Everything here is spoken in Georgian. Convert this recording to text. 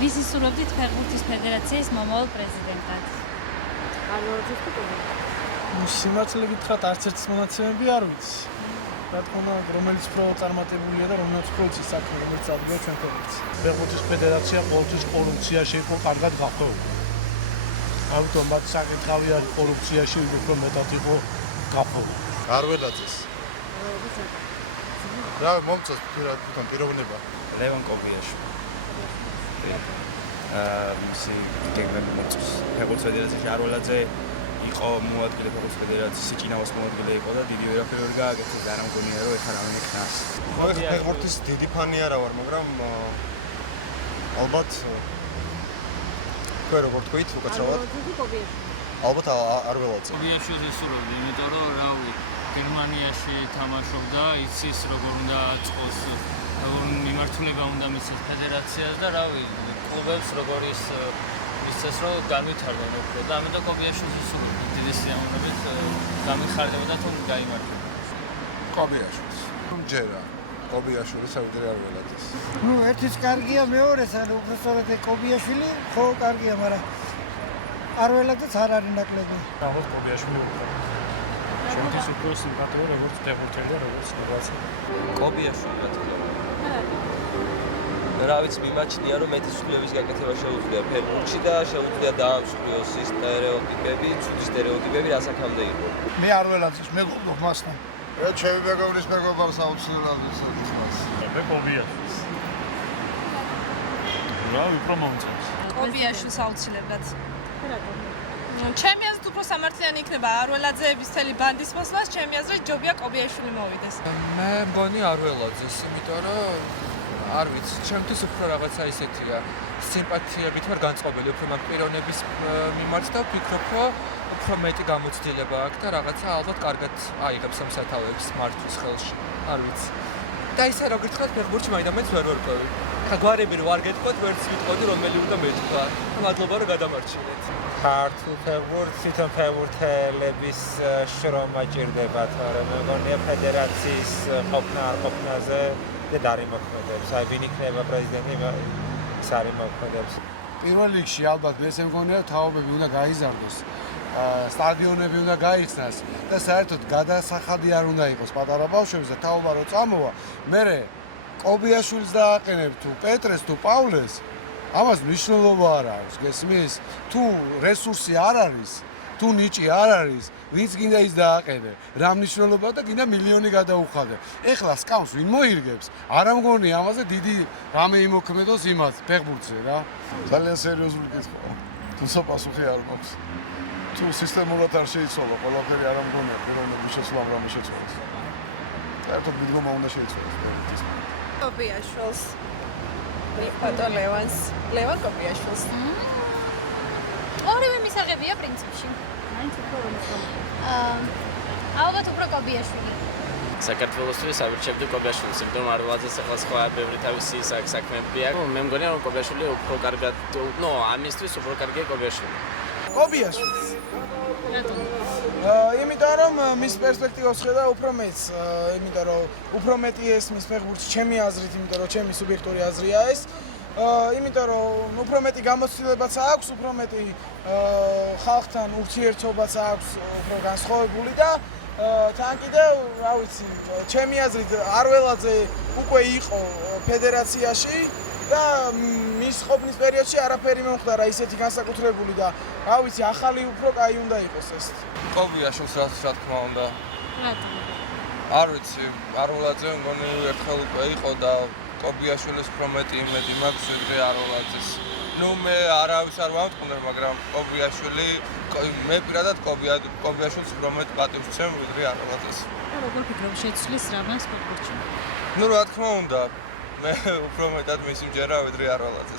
ვის ისურვებდით ფეხბურთის ფედერაციის მომავალ პრეზიდენტად? არველაძეს თუ სიმართლე გითხრათ, არც ერთის მონაცემები არ ვიცი. რა თქმა უნდა, რომელიც უფრო წარმატებულია და რომელიც უფრო იცის საქმე, რომელიც ადგილია ჩვენ ფედერაცია. ფეხბურთის ფედერაცია ყოველთვის კორუფციაში იყო კარგად გახვეული. ამიტომ მათ საკითხავი არის კორუფციაში უფრო მეტად იყო გახვეული. არველაძეს. რა მომწონს თვითონ პიროვნება? ლევან კობიაშვილი. მისი გეგმები მომწონს. ფეხბურთის ფედერაციაში არველაძე იყო მოადგილე ფეხბურთის ფედერაციის სიჭინაოს მოადგილე იყო და დიდი ვერაფერი ვერ გააკეთეს და არ მგონია რომ ეხლა რამე ქნას. ხო, ფეხბურთის დიდი ფანი არა ვარ, მაგრამ ალბათ თქვენ როგორ თქვით უკაცრავად? ალბათ არველაძე. კობიაშვილი სულობდი, იმიტომ რომ რავი, გერმანიაში თამაშობდა, იცის როგორ უნდა აწყოს, როგორ მიმართულება უნდა მისცეს ფედერაციას და რავი, კლუბებს როგორ ისეს რომ განვითარდნენ უფრო და ამიტომ კობიაშვილს სულობდი დიდი სიამოვნებით გამიხარდება და თუ გაიმარჯვა. კობიაშვილს. ჯერა. კობიაშვილი საერთოდ არველაძეს. ნუ ერთის კარგია, მეორეს არა უფრო სწორედ კობიაშვილი, ხო კარგია, მაგრამ არველაძეც არ არის ნაკლები. ალბათ კობიაშვილი უფრო. ჩვენთვის უფრო სიმპათია როგორც ფეხბურთელი და როგორც ნაცია. კობიაშვილი რა თქმა უნდა. რა ვიცი, მიმაჩნია რომ მეტისუფლების გაკეთება შეუძლია ფეხბურთში და შეუძლია დაამსხვრიოს ის სტერეოტიპები, ცუდი სტერეოტიპები, რასაც იყო. მე არველაძეს მეგობრობ მასთან. რა ჩემი მეგობრის მეგობრებს აუცილებლად ვიცოდი მას. მე კობიაშვილს. რა უფრო მომწონს. კობიაშვილს აუცილებლად. ჩემი აზრით უფრო სამართლიანი იქნება არველაძეების მთელი ბანდის მოსვლას, ჩემი აზრით ჯობია კობიაშვილი მოვიდეს. მე მგონი არველაძეს, იმიტომ რომ არ ვიცი, ჩემთვის უფრო რაღაცა ისეთია, სიმპათიებით ვარ განწყობილი უფრო მაგ პიროვნების მიმართ და ვფიქრობ, რომ უფრო მეტი გამოცდილება აქვს და რაღაცა ალბათ კარგად აიღებს ამ სათავეებს მართვის ხელში. არ ვიცი. და ისე როგორ თქვა ფეხბურთში მაინც ვერ ვარკვევი. ხაგვარები რო არ გეტყვათ, ვერც ვიტყოდი რომელი უნდა მეტყვა. მადლობა რომ გადამარჩინეთ. ქართულ ფეხბურთს თვითონ ფეხბურთელების შრომა ჭირდებათ, მაგრამ მე მგონია ფედერაციის ყოფნა არ ყოფნაზე და დარიმოქმედებს. აი ვინ იქნება პრეზიდენტი, ის არის მოქმედებს. პირველ რიგში ალბათ მე მგონია თაობები უნდა გაიზარდოს. სტადიონები უნდა გაიხსნას და საერთოდ გადასახადი არ უნდა იყოს პატარა ბავშვებს და თაობა რო წამოვა, მე კობიაშვილს დააყენებ თუ პეტრეს თუ პავლეს, ამას მნიშვნელობა არ აქვს, გესმის? თუ რესურსი არ არის, თუ ნიჭი არ არის, ვინც გინდა ის დააყენე. რა მნიშვნელობა და გინდა მილიონი გადაუხადე. ეხლა სკამს ვინ მოირგებს? არ ამგონია ამაზე დიდი რამე იმოქმედოს იმას ფეხბურთზე რა. ძალიან სერიოზული კითხვაა. თუმცა პასუხი არ მაქვს. თუ სისტემურად არ შეიცვალა, ყველაფერი არ ამგონია, პიროვნების შეცვლა ამ რამე შეცვალოს. საერთოდ მიდგომა უნდა შეიცვალოს ფეხბურთის. კობიაშვილს. ბატონ ლევან კობიაშვილს. ორივე მისაღებია პრინციპში. მაინც უფრო ალბათ უფრო კობიაშვილი. საქართველოსთვის ავირჩევდი კობიაშვილს, იმიტომ რომ არველაძეს ახლა სხვა ბევრი თავისი საქმეები აქვს. მე მგონია რომ კობიაშვილი უფრო კარგად, ამისთვის უფრო კარგია კობიაშვილი. კობიაშვილს. იმიტომ რომ მის პერსპექტივას ხედა უფრო მეც, იმიტომ რომ უფრო მეტი ესმის ფეხბურთში ჩემი აზრით, იმიტომ რომ ჩემი სუბიექტური აზრია ეს. იმიტომ რომ უფრო მეტი გამოცდილებაც აქვს, უფრო მეტი ხალხთან ურთიერთობაც აქვს, უფრო განსხვავებული და თან კიდევ, რა ვიცი, ჩემი აზრით არველაძე უკვე იყო ფედერაციაში და მის ყოფნის პერიოდში არაფერი მომხდარა ისეთი განსაკუთრებული და რა ვიცი, ახალი უფრო კაი უნდა იყოს ეს. კობიაშვილს რა თქმა უნდა. რატომ? არ ვიცი, არველაძე მგონი ერთხელ უკვე იყო და კობიაშვილის უფრო მეტი იმედი მაქვს ვიდრე არველაძეს. ნუ მე არავის არ ვამტყუნებ, მაგრამ კობიაშვილი მე პირადად კობიაშვილს უფრო მეტ პატივს ვცემ ვიდრე არველაძეს. როგორ ფიქრობ, შეცვლის რამას ფეხბურთში? ნუ რა თქმა უნდა, მე უფრო მეტად მისი მჯერა ვიდრე არველაძეს.